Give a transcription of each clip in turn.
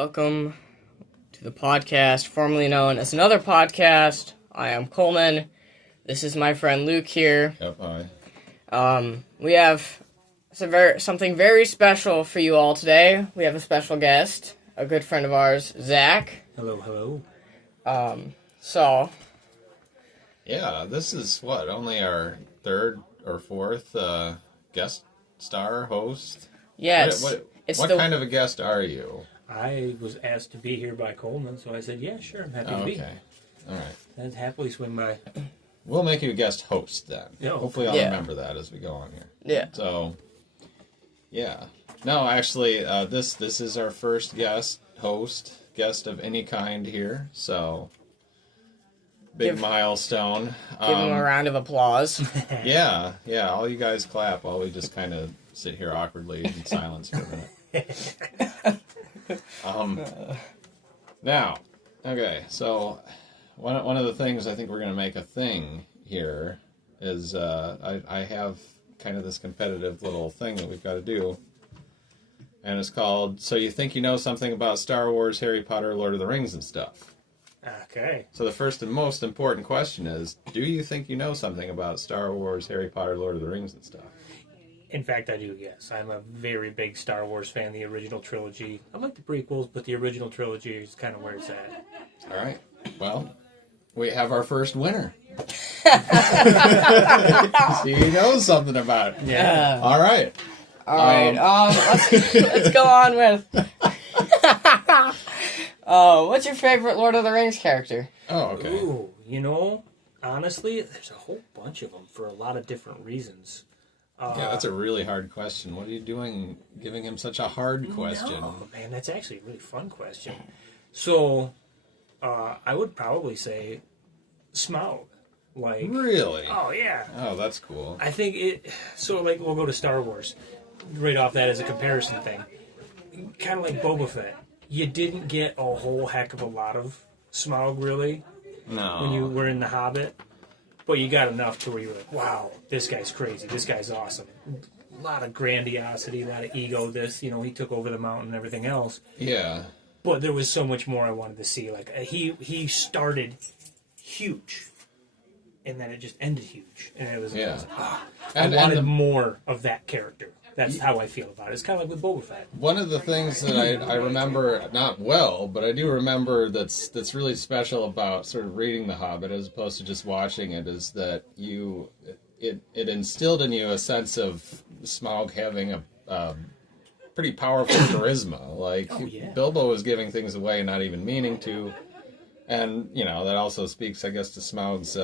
Welcome to the podcast, formerly known as Another Podcast. I am Coleman. This is my friend Luke here. Yep, hi. We have something very special for you all today. We have a special guest, a good friend of ours, Zach. Hello. Yeah, this is only our third or fourth guest star host? Yes. What kind of a guest are you? I was asked to be here by Coleman, so I said, yeah, sure, I'm happy to be. Okay. All right. I'd happily swing by. We'll make you a guest host then. Yeah. Hopefully I'll remember that as we go on here. Yeah. So, yeah. No, actually, this is our first guest of any kind here, so big milestone. Give him a round of applause. Yeah, all you guys clap while we just kind of sit here awkwardly in silence for a minute. Now, okay, so one of the things I think we're going to make a thing here is I have kind of this competitive little thing that we've got to do, and it's called So You Think You Know Something About Star Wars, Harry Potter, Lord of the Rings and stuff. Okay. So the first and most important question is, do you think you know something about Star Wars, Harry Potter, Lord of the Rings and stuff? In fact, I do, yes. I'm a very big Star Wars fan, the original trilogy. I like the prequels, but the original trilogy is kind of where it's at. All right. Well, we have our first winner. He knows something about it. Yeah. All right. All right. Let's go on with. What's your favorite Lord of the Rings character? Oh, okay. Ooh, honestly, there's a whole bunch of them for a lot of different reasons. Yeah, that's a really hard question. What are you doing giving him such a hard question? No, man, that's actually a really fun question. So, I would probably say Smaug. Like, Really? oh, yeah. Oh, that's cool. I think we'll go to Star Wars right off that as a comparison thing. Kind of like Boba Fett. You didn't get a whole heck of a lot of Smaug, really, No. when you were in The Hobbit. But you got enough to where you were like, wow, this guy's crazy. This guy's awesome. A lot of grandiosity, a lot of ego. He took over the mountain and everything else. Yeah. But there was so much more I wanted to see. Like, he started huge. And then it just ended huge. And it was, Yeah. I was like, And I wanted the- more of that character. That's how I feel about it. It's kind of like with Boba Fett. One of the things that I remember, not well, but I do remember that's really special about sort of reading The Hobbit as opposed to just watching it is that it instilled in you a sense of Smaug having a pretty powerful charisma. Like, Bilbo was giving things away not even meaning to. And, that also speaks, I guess, to Smaug's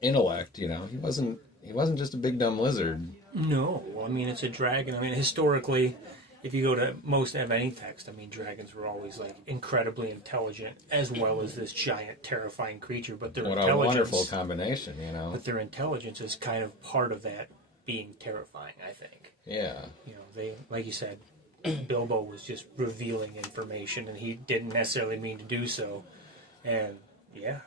intellect, He wasn't just a big dumb lizard. No, I mean, it's a dragon. I mean, historically, if you go to most of any text, I mean, dragons were always, like, incredibly intelligent, as well as this giant, terrifying creature. But their What a wonderful combination, But their intelligence is kind of part of that being terrifying, I think. Yeah. They, like you said, Bilbo was just revealing information, and he didn't necessarily mean to do so. And, yeah.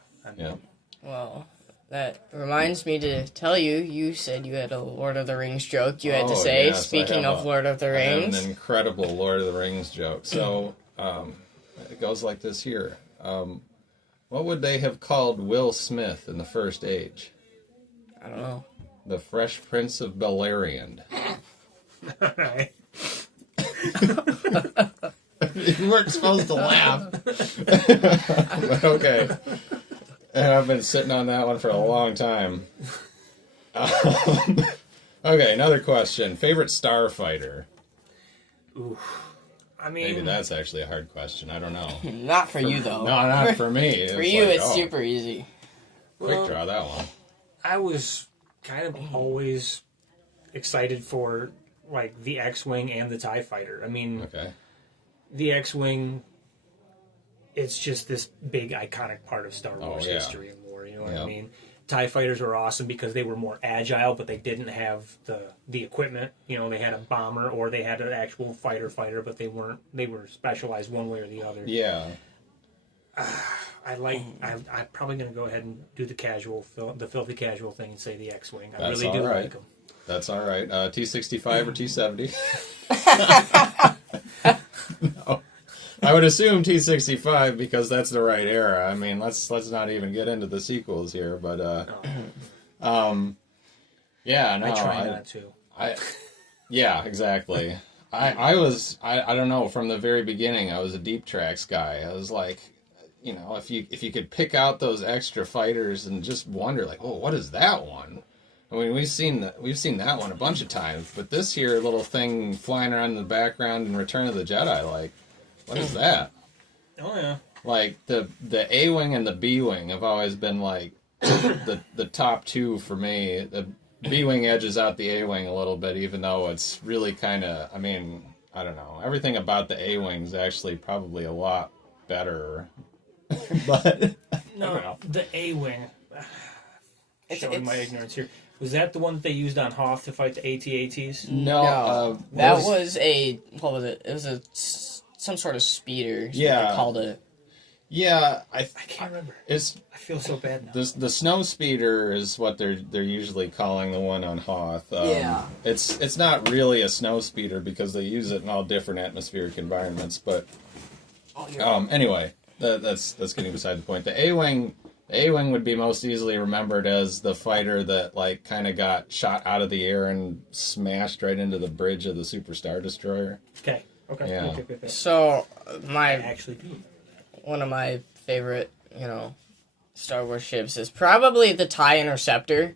Well, that reminds me to tell you, you said you had a Lord of the Rings joke you had to say, yes, speaking of Lord of the I have Rings. an incredible Lord of the Rings joke. So, it goes like this here. What would they have called Will Smith in the First Age? I don't know. The Fresh Prince of Beleriand. You weren't supposed to laugh. But okay. And I've been sitting on that one for a long time. Okay, another question. Favorite starfighter? Ooh. I mean... Maybe that's actually a hard question. I don't know. Not for you, though. No, not for me. For you, it's super easy. Quick draw, that one. I was kind of always excited for, like, the X-Wing and the TIE Fighter. I mean, Okay. the X-Wing, it's just this big, iconic part of Star Wars history and lore, you know what I mean? TIE Fighters were awesome because they were more agile, but they didn't have the equipment. They had a bomber or they had an actual fighter, but they were specialized one way or the other. Yeah. I'm probably going to go ahead and do the filthy casual thing and say the X-Wing. I That's really do all right. like them. That's all right. T65 or T70? No. I I would assume T-65 because that's the right era. I mean, let's not even get into the sequels here, but yeah, no, I try not to. Yeah, exactly. I don't know, from the very beginning I was a Deep Tracks guy. I was like, you know, if you could pick out those extra fighters and just wonder like, oh, what is that one? I mean, we've seen that one a bunch of times, but this here little thing flying around in the background in Return of the Jedi, like, what is that? Oh yeah. Like the A-wing and the B-wing have always been like the top two for me. The B-wing edges out the A-wing a little bit, even though it's really kind of, I mean, I don't know. Everything about the A-wing is actually probably a lot better. But no, the A-wing. Showing my ignorance here. Was that the one that they used on Hoth to fight the AT-ATs? No, that was a, what was it? It was some sort of speeder. Yeah, they called it. Yeah, I can't remember. I feel so bad now. The snow speeder is what they're usually calling the one on Hoth. Yeah, it's not really a snow speeder because they use it in all different atmospheric environments. But anyway, that's getting beside the point. The A-wing would be most easily remembered as the fighter that like kind of got shot out of the air and smashed right into the bridge of the Super Star Destroyer. Okay. Yeah. Okay. So I actually do. One of my favorite, Star Wars ships is probably the TIE Interceptor,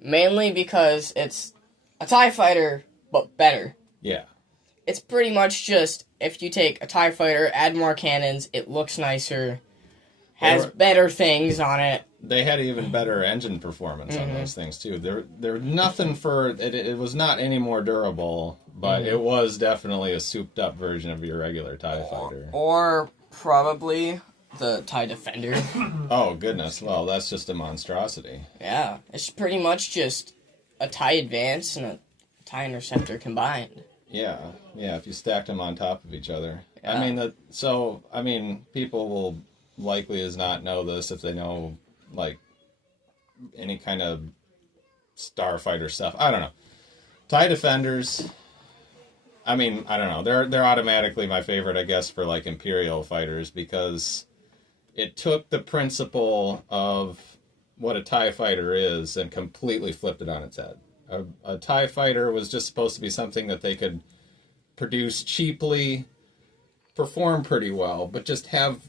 mainly because it's a TIE fighter but better. Yeah. It's pretty much just if you take a TIE fighter, add more cannons, it looks nicer. Has better things on it. They had even better engine performance on those things too. There nothing for it. It was not any more durable, but it was definitely a souped up version of your regular TIE fighter. Or probably the TIE Defender. Oh goodness! Well, that's just a monstrosity. Yeah, it's pretty much just a TIE Advance and a TIE Interceptor combined. Yeah. If you stacked them on top of each other, Yeah. I mean, people will likely as not know this if they know like any kind of starfighter stuff. I don't know. TIE Defenders, I mean, I don't know. They're automatically my favorite, I guess, for like Imperial fighters because it took the principle of what a TIE fighter is and completely flipped it on its head. A TIE fighter was just supposed to be something that they could produce cheaply, perform pretty well, but just have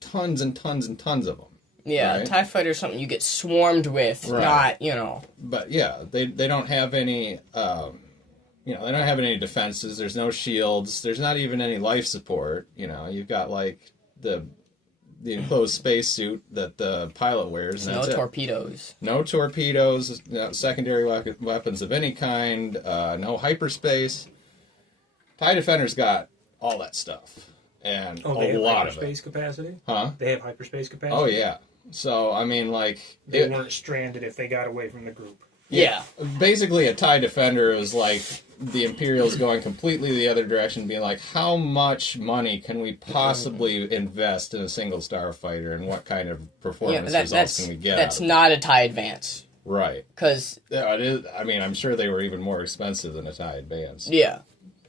tons and tons and tons of them. Yeah, right? TIE fighter is something you get swarmed with, Right. not. But yeah, they don't have any, they don't have any defenses. There's no shields. There's not even any life support. You've got like the enclosed spacesuit that the pilot wears. And No that's torpedoes. No torpedoes. No secondary weapons of any kind. No hyperspace. TIE Defender's got all that stuff. And they a have lot of it. hyperspace capacity? Huh? They have hyperspace capacity? Oh, yeah. So, I mean, like... They weren't stranded if they got away from the group. Yeah. Basically, a TIE Defender is like the Imperials going completely the other direction, being like, how much money can we possibly invest in a single starfighter, and what kind of performance results can we get That's out of not a TIE Advance. Right. Because... Yeah, it is. I mean, I'm sure they were even more expensive than a TIE Advance. Yeah.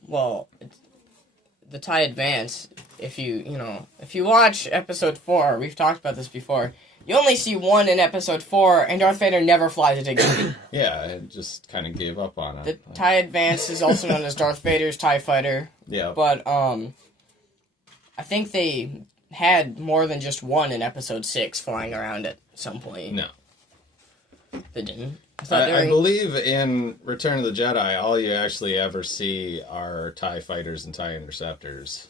Well, the TIE Advance, if you watch Episode 4, we've talked about this before, you only see one in Episode 4, and Darth Vader never flies a Digby. Yeah, it just kind of gave up on it. The TIE Advance is also known as Darth Vader's TIE Fighter. Yeah. But, I think they had more than just one in Episode 6 flying around at some point. No. They didn't. I believe in Return of the Jedi, all you actually ever see are TIE Fighters and TIE Interceptors.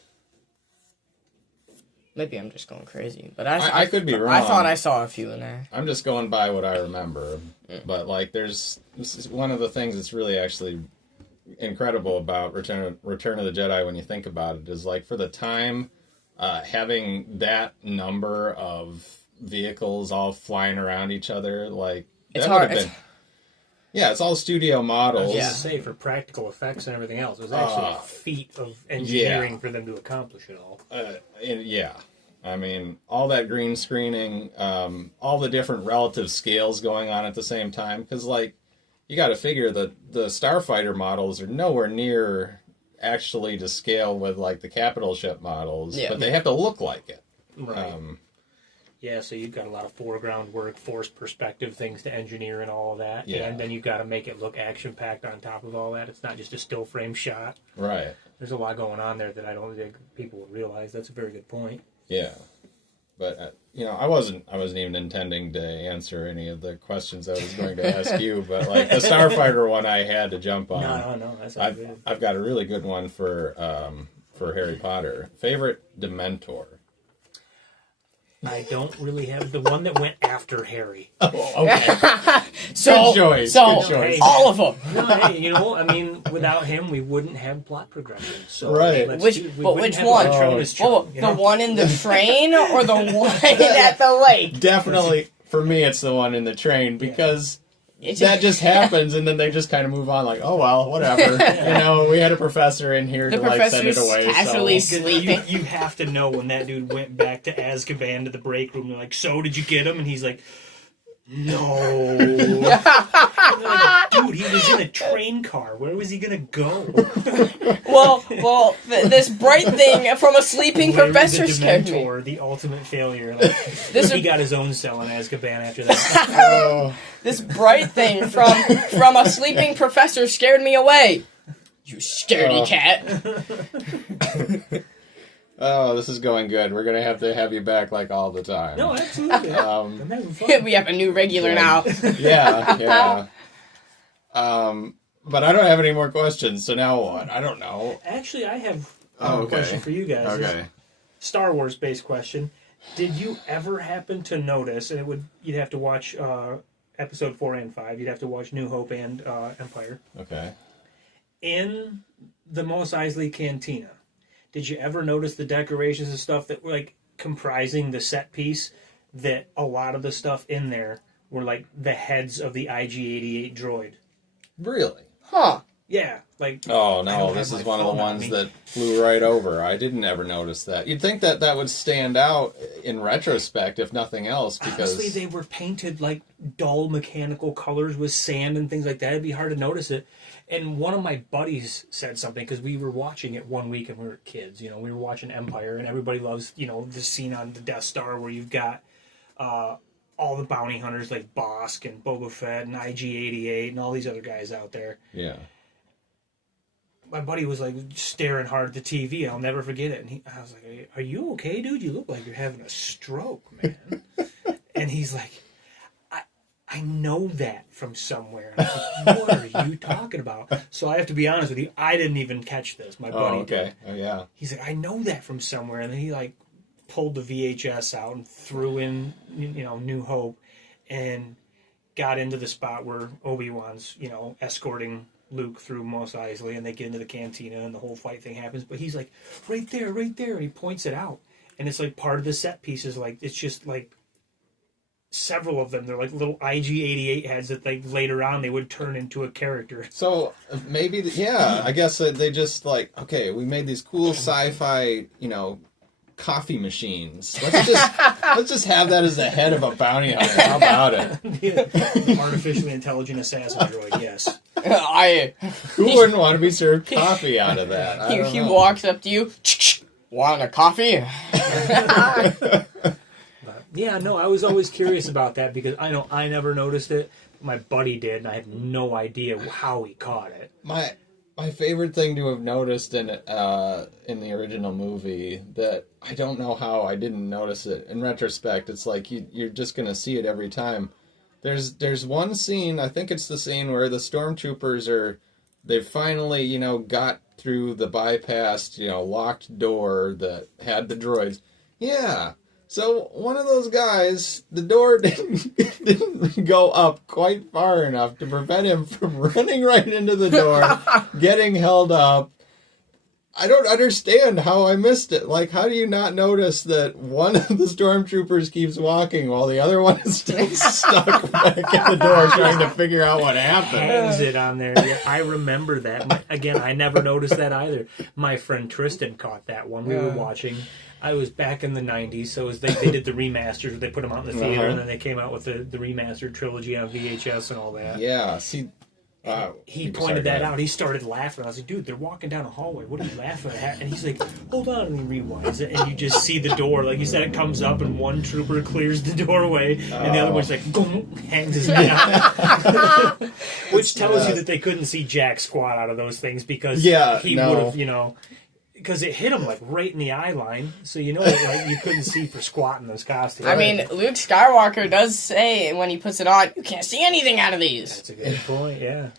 Maybe I'm just going crazy, but I could be wrong. I thought I saw a few in there. I'm just going by what I remember. But, like, this is one of the things that's really actually incredible about Return of the Jedi when you think about it, is, like, for the time, having that number of vehicles all flying around each other, like, It's that would hard. have been... Yeah, it's all studio I models. was Yeah. going to say, for practical effects and everything else, it was actually a feat of engineering for them to accomplish it all. Yeah. I mean, all that green screening, all the different relative scales going on at the same time. Because, like, you got to figure that the Starfighter models are nowhere near actually to scale with like the capital ship models, Yeah. but they have to look like it. Right. Yeah, so you've got a lot of foreground work, forced perspective things to engineer and all of that. Yeah. And then you've got to make it look action-packed on top of all that. It's not just a still frame shot. Right. There's a lot going on there that I don't think people would realize. That's a very good point. Yeah. But I wasn't even intending to answer any of the questions I was going to ask you, but like the Starfighter one I had to jump on. No, that's all good. I've got a really good one for Harry Potter. Favorite Dementor. I don't really have the one that went after Harry. Oh, okay. So, Good choice. so Good choice. all of them. No, hey, without him, we wouldn't have plot progression. So, Right. let's Which wouldn't have one? a Patronus Well, Throne, you the know? one in the train or the one at the lake? Definitely, for me, it's the one in the train because It's that just happens, and then they just kind of move on, like, oh well, whatever. We had a professor in here The to like send it professor's away. casually So. sleeping. You have to know when that dude went back to Azkaban to the break room. They're like, "So did you get him?" And he's like, "No." They're like, dude, he was in a train car. Where was he gonna go? Well, this bright thing from a sleeping Larry professor the scared me. Dementor, the ultimate failure. Like, This he is- got his own cell in Azkaban after that. Oh, This bright thing from a sleeping professor scared me away. You scaredy cat. oh, this is going good. We're gonna have to have you back like all the time. No, absolutely. Um, I'm having fun. We have a new regular now. yeah. But I don't have any more questions. So now what? I don't know. Actually, I have Oh, a okay. question for you guys. Okay. Star Wars based question. Did you ever happen to notice, and you'd have to watch episode 4 and 5, you'd have to watch New Hope and Empire, Okay. in the Mos Eisley Cantina, did you ever notice the decorations and stuff that were like comprising the set piece, that a lot of the stuff in there were like the heads of the IG-88 droid? Really? Huh. Yeah, like... Oh I no, don't this have is my one of the phone on ones me. that flew right over. I didn't ever notice that. You'd think that would stand out in retrospect, if nothing else, because Honestly, they were painted like dull mechanical colors with sand and things like that. It'd be hard to notice it. And one of my buddies said something, because we were watching it one week and we were kids. We were watching Empire, and everybody loves, the scene on the Death Star where you've got all the bounty hunters like Bosk and Boba Fett and IG-88 and all these other guys out there. yeah. My buddy was like staring hard at the TV. I'll never forget it. And I was like, "Are you okay, dude? You look like you're having a stroke, man." And he's like, I know that from somewhere. And I was like, what are you talking about? So I have to be honest with you. I didn't even catch this. My buddy Oh, okay. did. Oh, yeah. He's like, I know that from somewhere. And then he like pulled the VHS out and threw in, New Hope, and got into the spot where Obi-Wan's, escorting Luke through Mos Eisley, and they get into the cantina and the whole fight thing happens. But he's like, right there, and he points it out. And it's like part of the set pieces. Like, it's just like several of them. They're like little IG-88 heads that like later on they would turn into a character. So maybe, I guess they just like, okay, we made these cool sci-fi, coffee machines. Let's just have that as the head of a bounty hunter. How about it? Artificially intelligent assassin droid, yes. Who wouldn't want to be served coffee out of that? I don't He know. walks up to you. Want a coffee? Yeah, no, I was always curious about that because I know I never noticed it. My buddy did, and I had no idea how he caught it. My favorite thing to have noticed in the original movie that I don't know how I didn't notice it in retrospect. It's like you're just gonna see it every time. There's one scene, I think it's the scene where the stormtroopers they've finally got through the bypassed locked door that had the droids. Yeah. So one of those guys, the door didn't go up quite far enough to prevent him from running right into the door, getting held up. I don't understand how I missed it. Like, how do you not notice that one of the stormtroopers keeps walking while the other one is still stuck back at the door trying to figure out what happened? Hangs it on there. Yeah, I remember that. Again, I never noticed that either. My friend Tristan caught that one. We were watching. I was back in the 90s, so it was they did the remasters. They put them out in the theater, and then they came out with the remastered trilogy on VHS and all that. Yeah, see, He pointed that out. He started laughing. I was like, dude, they're walking down a hallway. What are you laughing at? And he's like, hold on. And he rewinds it. And you just see the door. Like you said, it comes up and one trooper clears the doorway. And the other one's like, boom, hangs his head out. Which tells you that they couldn't see jack squat out of those things because he would have, because it hit him like right in the eye line, so like you couldn't see for squatting those costumes. I mean, Luke Skywalker does say when he puts it on, you can't see anything out of these. That's a good point. Yeah.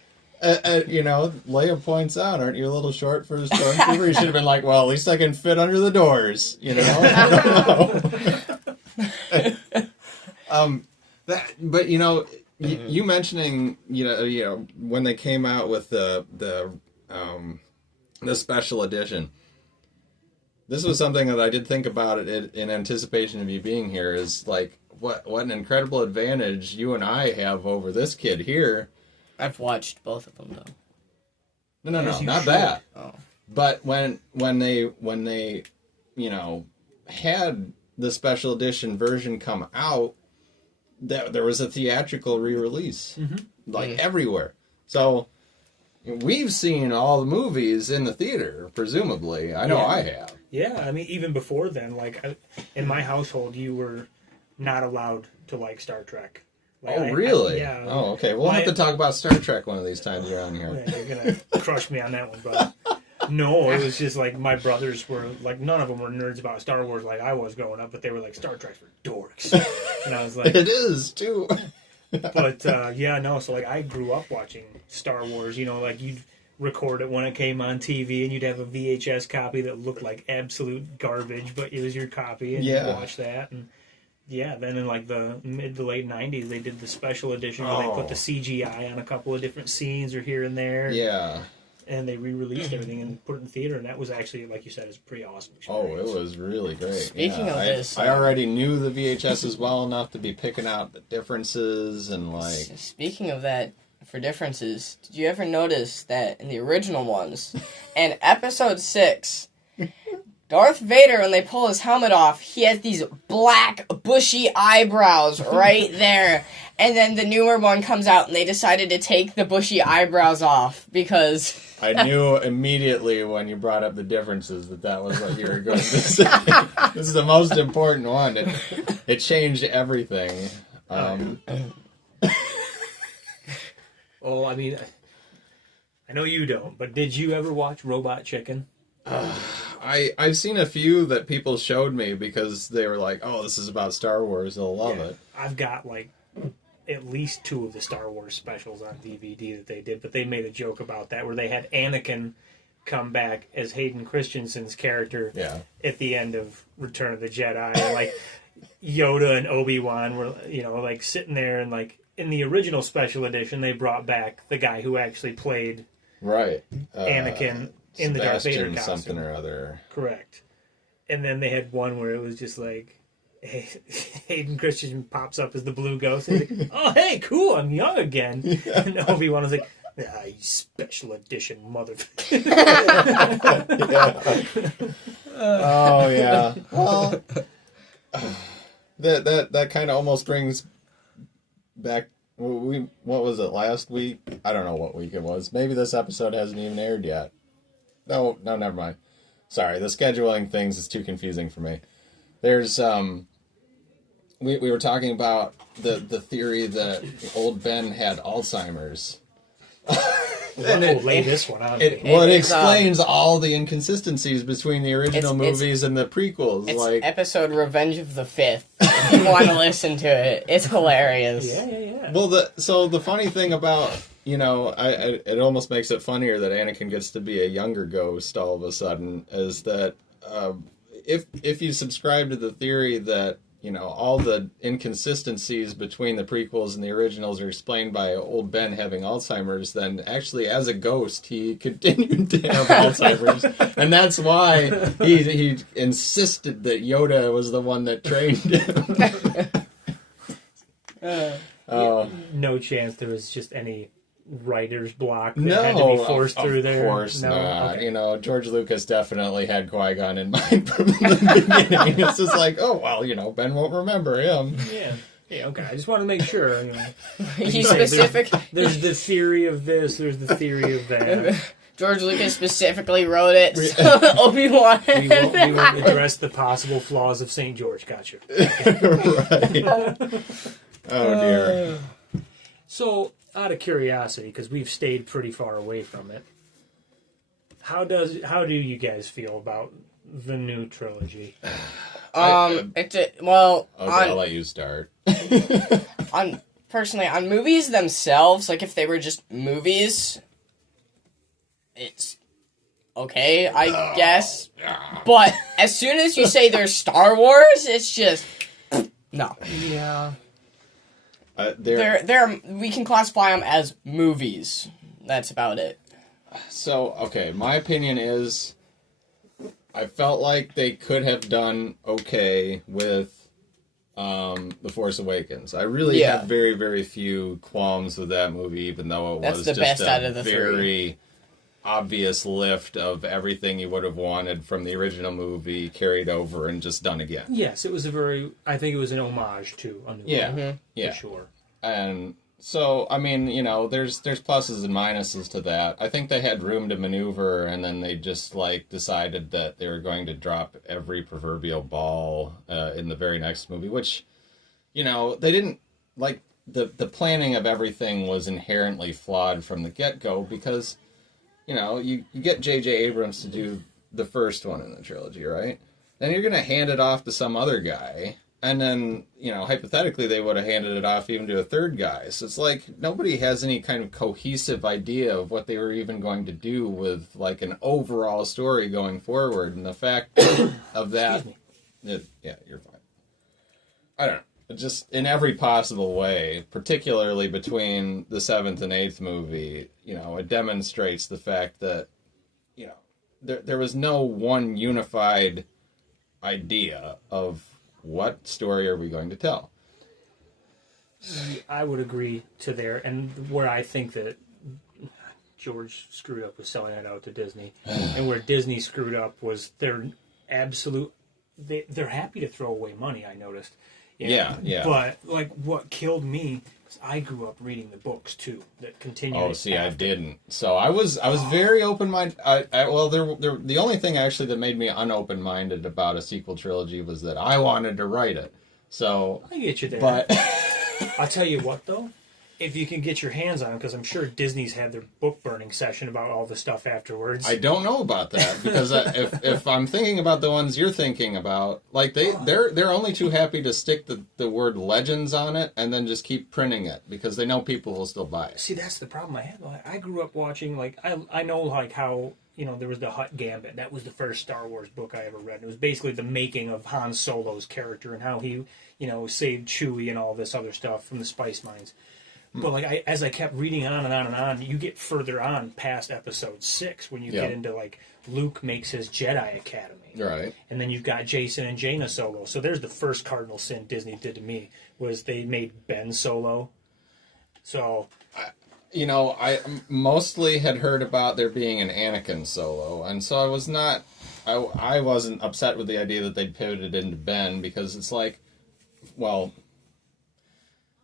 Leia points out, aren't you a little short for a stormtrooper? You should have been like, well, at least I can fit under the doors. I don't know. But you mentioning when they came out with the special edition. This was something that I did think about it in anticipation of you being here. Is like what an incredible advantage you and I have over this kid here. I've watched both of them though. No, not that. Oh. But when they had the special edition version come out, there was a theatrical re-release everywhere. So we've seen all the movies in the theater, presumably. I know I have. Yeah, I mean, even before then, in my household, you were not allowed to like Star Trek. Really? Yeah. Oh, okay. We'll have to talk about Star Trek one of these times around here. Yeah, you're going to crush me on that one, brother. No, it was just like my brothers were, like, none of them were nerds about Star Wars like I was growing up, but they were like, Star Trek's for dorks. And I was like... It is, too. But, so, like, I grew up watching Star Wars, like, you'd record it when it came on TV, and you'd have a VHS copy that looked like absolute garbage, but it was your copy, and you'd watch that, and... Yeah, then in like the mid to late 90s, they did the special edition where they put the CGI on a couple of different scenes or here and there. Yeah. And they re-released everything and put it in theater, and that was actually, like you said, is a pretty awesome experience. Oh, it was really great. Speaking of this... I already knew the VHSs well enough to be picking out the differences and like... Speaking of that, for differences, did you ever notice that in the original ones, in Episode 6... Darth Vader, when they pull his helmet off, he has these black, bushy eyebrows right there. And then the newer one comes out, and they decided to take the bushy eyebrows off, because... I knew immediately when you brought up the differences that was what you were going to say. This is the most important one. It changed everything. Well, I mean, I know you don't, but did you ever watch Robot Chicken? I've seen a few that people showed me because they were like, oh, this is about Star Wars, they'll love it. I've got like at least 2 of the Star Wars specials on DVD that they did, but they made a joke about that where they had Anakin come back as Hayden Christensen's character at the end of Return of the Jedi. And like Yoda and Obi-Wan were, like sitting there, and like in the original special edition, they brought back the guy who actually played Anakin in the Darth Vader costume. Something or other. Correct. And then they had one where it was just like, Hayden Christensen pops up as the blue ghost. And he's like, oh, hey, cool, I'm young again. Yeah. And Obi-Wan was like, you special edition motherfucker. Oh, yeah. Well, that kind of almost brings back... what was it, last week? I don't know what week it was. Maybe this episode hasn't even aired yet. No, never mind. Sorry, the scheduling things is too confusing for me. There's, we were talking about the theory that old Ben had Alzheimer's. Lay this one out. It explains all the inconsistencies between the original movies and the prequels. It's like episode Revenge of the Fifth. If you want to listen to it, it's hilarious. Yeah. Well, the funny thing about, it almost makes it funnier that Anakin gets to be a younger ghost all of a sudden, is that if you subscribe to the theory that, all the inconsistencies between the prequels and the originals are explained by old Ben having Alzheimer's, then actually as a ghost he continued to have Alzheimer's. And that's why he insisted that Yoda was the one that trained him. No chance there was just any writer's block that had to be forced through there. Of course not. Okay. George Lucas definitely had Qui-Gon in mind from the beginning. It's just like, oh, well, Ben won't remember him. Yeah. Yeah, okay. I just want to make sure. You know, He's specific. There's the theory of this. There's the theory of that. George Lucas specifically wrote it. So Obi-Wan. We won't address the possible flaws of St. George. Gotcha. Right. Oh dear. So, out of curiosity, because we've stayed pretty far away from it, how do you guys feel about the new trilogy? Okay, Well, I'll let you start. personally, on movies themselves, like if they were just movies, it's okay, I guess. But as soon as you say they're Star Wars, it's just no. Yeah. We can classify them as movies. That's about it. So, okay, my opinion is I felt like they could have done okay with The Force Awakens. I really had very, very few qualms with that movie, even though it was the just best out of a the very three. obvious lift of everything you would have wanted from the original movie carried over and just done again. Yes, it was I think it was an homage to a new movie, for sure. And so, I mean, you know, there's pluses and minuses to that. I think they had room to maneuver, and then they just, like, decided that they were going to drop every proverbial ball in the very next movie, which, you know, they didn't, like, the planning of everything was inherently flawed from the get-go because, you know, you get J.J. Abrams to do the first one in the trilogy, right? Then you're going to hand it off to some other guy. And then, you know, hypothetically, they would have handed it off even to a third guy. So it's like nobody has any kind of cohesive idea of what they were even going to do with, like, an overall story going forward. And the fact of that... yeah, you're fine. I don't know. Just in every possible way, particularly between the 7th and 8th movie, you know, it demonstrates the fact that, you know, there was no one unified idea of what story are we going to tell? I would agree to there, and where I think that George screwed up was selling it out to Disney, and where Disney screwed up was they're happy to throw away money. I noticed. Yeah. But like, what killed me was I grew up reading the books too that continued. Oh, see, I didn't. So I was very open minded. The only thing actually that made me unopen minded about a sequel trilogy was that I wanted to write it. So I get you there. But I'll tell you what though. If you can get your hands on them, because I'm sure Disney's had their book burning session about all the stuff afterwards. I don't know about that because if I'm thinking about the ones you're thinking about, like they're only too happy to stick the word Legends on it and then just keep printing it because they know people will still buy it. See, that's the problem I have. Like, I grew up watching I know like how, you know, there was the Hutt Gambit. That was the first Star Wars book I ever read. It was basically the making of Han Solo's character and how he, you know, saved Chewie and all this other stuff from the spice mines. But like as I kept reading on and on and on, you get further on past episode 6 when you get into like Luke makes his Jedi Academy, right? And then you've got Jason and Jaina Solo. So there's the first cardinal sin Disney did to me was they made Ben Solo. So, you know, I mostly had heard about there being an Anakin Solo, and so I was not, I wasn't upset with the idea that they'd pivoted into Ben because it's like, well,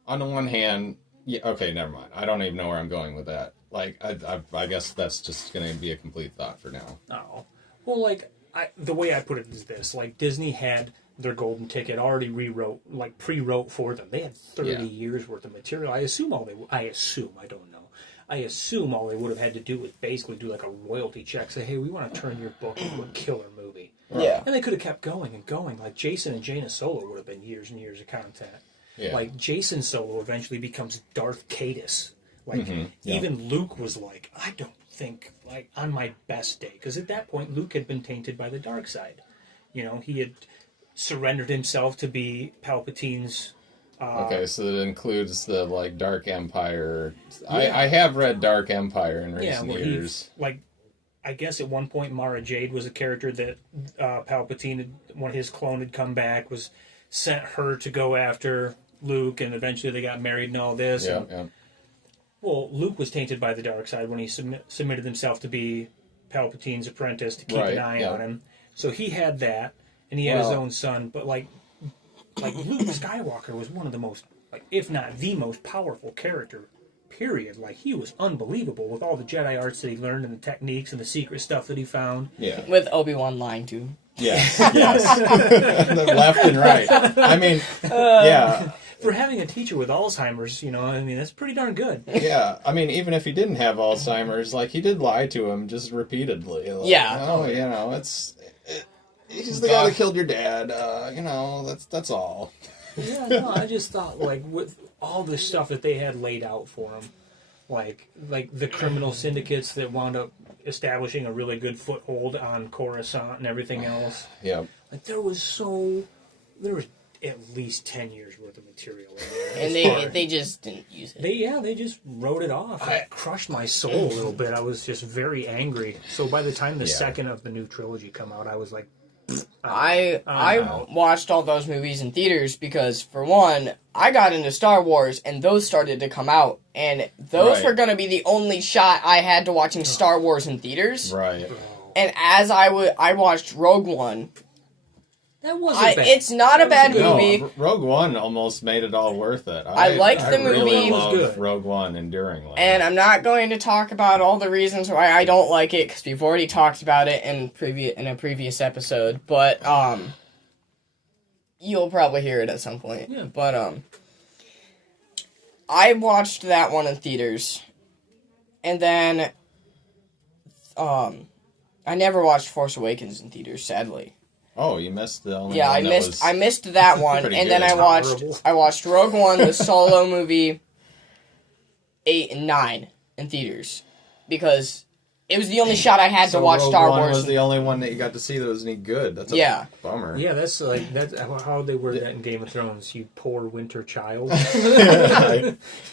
on the one hand. Yeah, okay, never mind. I don't even know where I'm going with that. Like, I guess that's just going to be a complete thought for now. Oh. Well, like, the way I put it is this. Like, Disney had their golden ticket already pre-wrote for them. They had 30 years worth of material. I assume all they would have had to do was basically do like a royalty check. Say, hey, we want to turn your book into a killer movie. Yeah. And they could have kept going and going. Like, Jason and Jaina Solo would have been years and years of content. Yeah. Like, Jason Solo eventually becomes Darth Caedus. Like, even Luke was like, I don't think, like, on my best day. Because at that point, Luke had been tainted by the dark side. You know, he had surrendered himself to be Palpatine's... okay, so that includes the, like, Dark Empire. Yeah. I have read Dark Empire in recent years. I guess at one point, Mara Jade was a character that Palpatine, when his clone had come back, was sent her to go after Luke, and eventually they got married and all this. Well, Luke was tainted by the dark side when he submitted himself to be Palpatine's apprentice to keep an eye on him. So he had that, and he had his own son. But like Luke Skywalker was one of the most like if not the most powerful character. Period. Like, he was unbelievable with all the Jedi arts that he learned and the techniques and the secret stuff that he found. Yeah. With Obi-Wan lying to him. Yes. Left and right. I mean, yeah. For having a teacher with Alzheimer's, I mean, that's pretty darn good. Yeah. I mean, even if he didn't have Alzheimer's, like, he did lie to him just repeatedly. Like, yeah. Oh, he's the guy that killed your dad. That's all. Yeah, no, I just thought, like, with all the stuff that they had laid out for him, like the criminal syndicates that wound up establishing a really good foothold on Coruscant and everything else. Yeah. Like, there was at least 10 years worth of material in there. And they just didn't use it. They just wrote it off. It crushed my soul a little bit. I was just very angry. So by the time the second of the new trilogy come out, I was like, I watched all those movies in theaters because, for one, I got into Star Wars and those started to come out, and those were going to be the only shot I had to watching Star Wars in theaters. Right. And as I watched Rogue One. That wasn't bad. It's not a bad movie. No, Rogue One almost made it all worth it. I liked the movie. Really loved Rogue One enduringly. And I'm not going to talk about all the reasons why I don't like it, because we've already talked about it in a previous episode. But you'll probably hear it at some point. Yeah. But I watched that one in theaters, and then I never watched Force Awakens in theaters, sadly. Oh, you missed the only one. Yeah, I missed that one, and then I watched Rogue One, the Solo movie, 8 and 9 in theaters, because it was the only shot I had to watch Rogue Star One Wars. Was the only one that you got to see that was any good. That's a bummer. Yeah, that's how they word that in Game of Thrones. You poor winter child,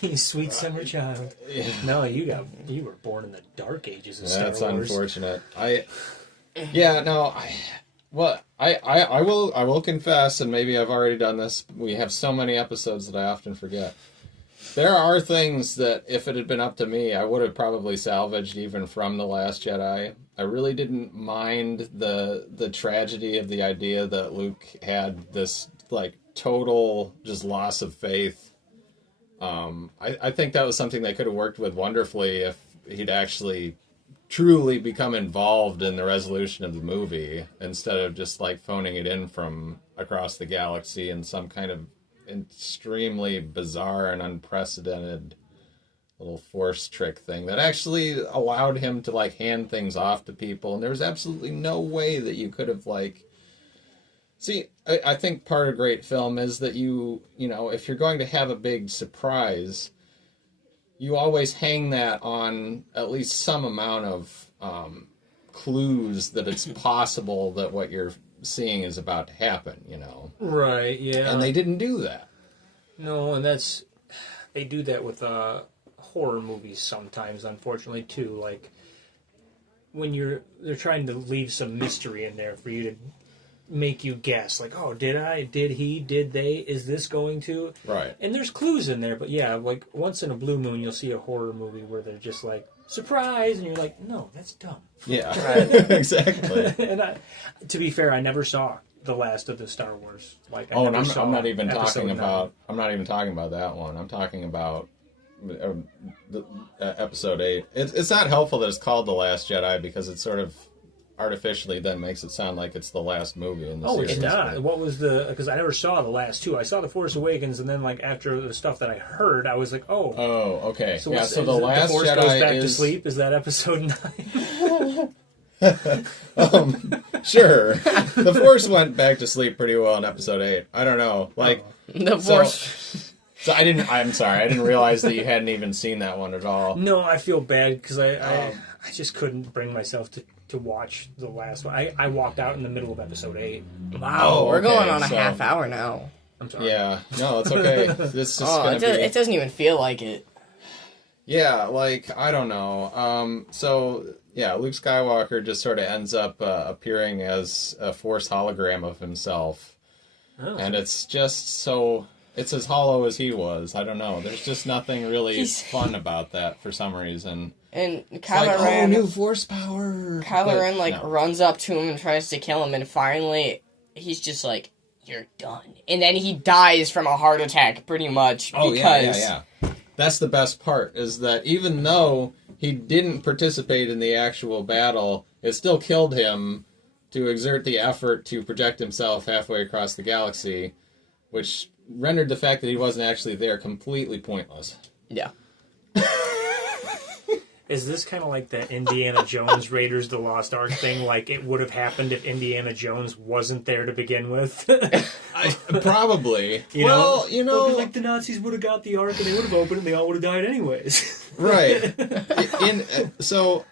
you sweet summer child. Yeah. No, you were born in the dark ages of Star Wars. That's unfortunate. I will confess, and maybe I've already done this. We have so many episodes that I often forget. There are things that, if it had been up to me, I would have probably salvaged even from The Last Jedi. I really didn't mind the tragedy of the idea that Luke had this, like, total just loss of faith. I think that was something they could have worked with wonderfully if he'd actually truly become involved in the resolution of the movie instead of just, like, phoning it in from across the galaxy in some kind of extremely bizarre and unprecedented little force trick thing that actually allowed him to, like, hand things off to people, and there was absolutely no way that you could have, like... See, I think part of great film is that you know, if you're going to have a big surprise, you always hang that on at least some amount of clues that it's possible that what you're seeing is about to happen, you know. Right, yeah. And they didn't do that. No, and they do that with horror movies sometimes, unfortunately, too. Like, when they're trying to leave some mystery in there for you to make you guess, like, oh, did he, did they, is this going to? Right. And there's clues in there, but yeah, like, once in a blue moon, you'll see a horror movie where they're just like, surprise, and you're like, no, that's dumb. Yeah, right. Exactly. And to be fair, I never saw the last of the Star Wars. Like, I'm not even talking about that one. I'm talking about episode 8. It's not helpful that it's called The Last Jedi because it sort of artificially then makes it sound like it's the last movie in the series. Oh, it's not. What was because I never saw the last two. I saw The Force Awakens, and then, like, after the stuff that I heard, I was like, oh. Oh, okay. So, yeah, so The Last Force Jedi goes back to sleep? Is that episode 9? Sure. The Force went back to sleep pretty well in episode 8. I don't know. Like, The Force... So I'm sorry, I didn't realize that you hadn't even seen that one at all. No, I feel bad because I just couldn't bring myself to watch the last one. I walked out in the middle of episode 8. Wow, we're going on a half hour now. I'm sorry. Yeah, no, it's okay. This is it doesn't even feel like it. Yeah, like, I don't know. So, yeah, Luke Skywalker just sort of ends up appearing as a Force hologram of himself. Oh. And it's just so... It's as hollow as he was. I don't know. There's just nothing really fun about that for some reason. And Kylo Ren... new Force power! Kylo Ren, runs up to him and tries to kill him, and finally, he's just like, you're done. And then he dies from a heart attack, pretty much. Oh, because... yeah. That's the best part, is that even though he didn't participate in the actual battle, it still killed him to exert the effort to project himself halfway across the galaxy, which rendered the fact that he wasn't actually there completely pointless. Yeah. Is this kind of like the Indiana Jones Raiders of the Lost Ark thing? Like, it would have happened if Indiana Jones wasn't there to begin with? Probably. You know, like the Nazis would have got the Ark and they would have opened it and they all would have died anyways. Right. So,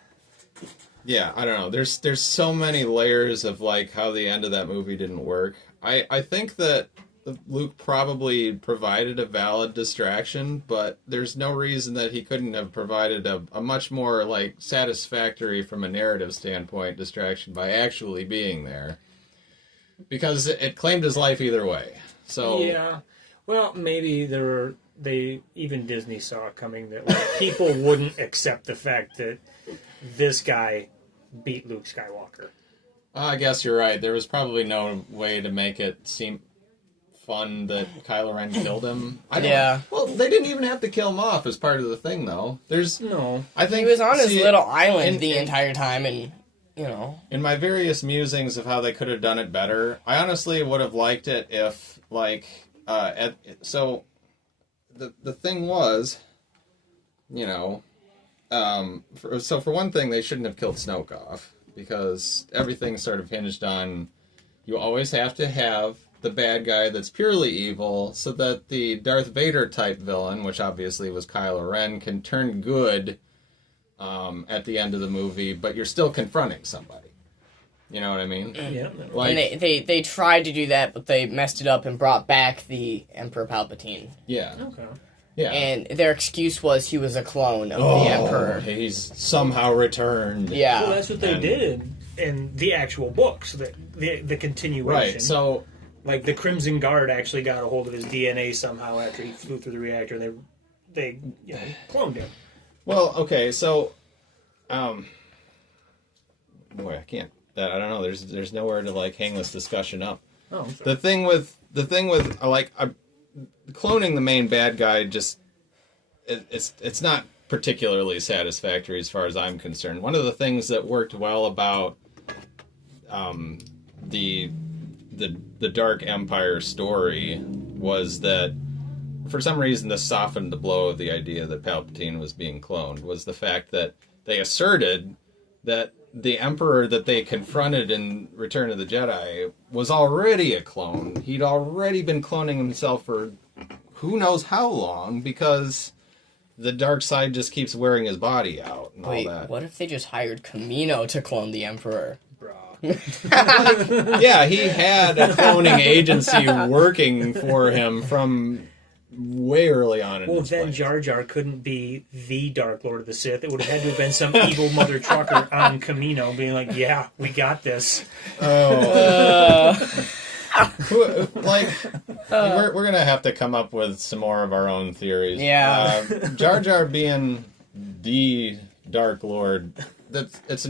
yeah, I don't know. There's so many layers of, like, how the end of that movie didn't work. I think that Luke probably provided a valid distraction, but there's no reason that he couldn't have provided a much more, like, satisfactory from a narrative standpoint distraction by actually being there. Because it claimed his life either way. So yeah. Well, maybe even Disney saw it coming that, like, people wouldn't accept the fact that this guy beat Luke Skywalker. I guess you're right. There was probably no way to make it seem fun that Kylo Ren killed him. Well, they didn't even have to kill him off as part of the thing, though. I think he was on his little island the entire time, and in my various musings of how they could have done it better, I honestly would have liked it if, like, so the thing was, for one thing, they shouldn't have killed Snoke off, because everything sort of hinged on, you always have to have the bad guy that's purely evil, so that the Darth Vader type villain, which obviously was Kylo Ren, can turn good at the end of the movie, but you're still confronting somebody. You know what I mean? Yeah. Like, and they tried to do that, but they messed it up and brought back the Emperor Palpatine. Yeah. Okay. Yeah. And their excuse was he was a clone of the Emperor. He's somehow returned. Yeah. Well, that's what they did in the actual books, the continuation. Right, so... Like, the Crimson Guard actually got a hold of his DNA somehow after he flew through the reactor, and they cloned him. Well, okay, so... boy, I can't... I don't know, there's nowhere to, like, hang this discussion up. Oh, I'm sorry. The thing with cloning the main bad guy just... It's not particularly satisfactory as far as I'm concerned. One of the things that worked well about the Dark Empire story was that for some reason this softened the blow of the idea that Palpatine was being cloned, was the fact that they asserted that the Emperor that they confronted in Return of the Jedi was already a clone. He'd already been cloning himself for who knows how long, because the dark side just keeps wearing his body out and all that. What if they just hired Kamino to clone the Emperor? Yeah, he had a cloning agency working for him from way early on in Well, his then life. Jar Jar couldn't be the Dark Lord of the Sith. It would have had to have been some evil mother trucker on Kamino being like, yeah, we got this. We're going to have to come up with some more of our own theories. Yeah. Jar Jar being the Dark Lord, it's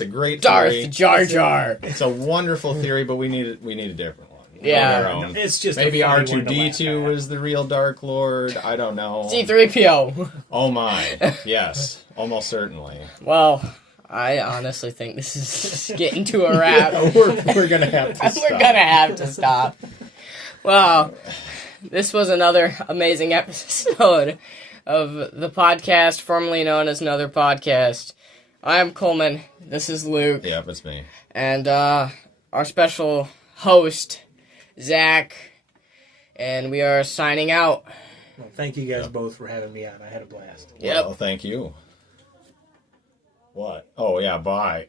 a great theory. Darth Jar Jar. It's a wonderful theory, but we need a different one. Yeah. Our own. It's just maybe a funny one to laugh R2D2 at. is the real Dark Lord. I don't know. C-3PO. Oh my. Yes. Almost certainly. Well, I honestly think this is getting to a wrap. We're going to have to stop. We're gonna have to stop. Well, this was another amazing episode of the podcast formerly known as Another Podcast. I'm Coleman. This is Luke. Yep, it's me. And our special host, Zach. And we are signing out. Well, thank you guys both for having me on. I had a blast. Yep. Well, thank you. What? Oh, yeah, bye.